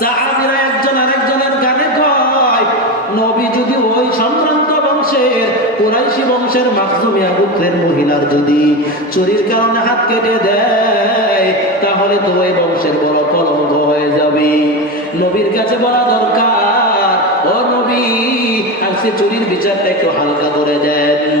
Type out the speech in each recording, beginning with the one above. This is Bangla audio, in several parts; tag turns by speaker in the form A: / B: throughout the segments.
A: সাহাবীরা একজন আরেকজনের গানে কয়, নবী যদি ওই সম্ভ্রান্ত বংশের কুরাইশি বংশের মাখজুমিয়া গোত্রের মহিলার যদি চুরির কারণে হাত কেটে দেয়, তাহলে তো ওই বংশের বড় কলঙ্ক হয়ে যাবে। নবীর কাছে বলা দরকার, ও নবী আজকে চুরির বিচারটা একটু হালকা করে দেন।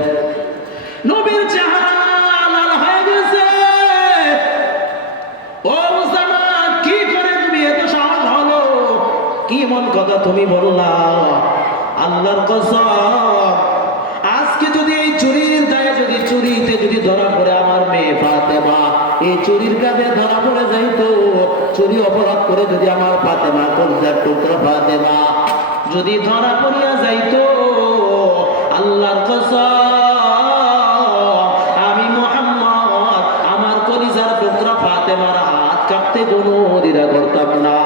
A: কি মন কথা তুমি বললা? আল্লাহর কসম। আজকে যদি এই চুরির দায়ে যদি চুরিতে যদি ধরা পড়ে আমার মেয়ে ফাতেমা, এই চুরির কাজে ধরা পড়ে যাইতো। চুরি অপরাধ করে যদি আমার ফাতেমা, কবজার টুকরা ফাতেমা যদি ধরা পড়িয়া যাইতো, আল্লাহর কসম, আমি মোহাম্মদ, আমার কলিজার টুকরা ফাতেমার হাত কাটতে কোনো দিদা করতাম না।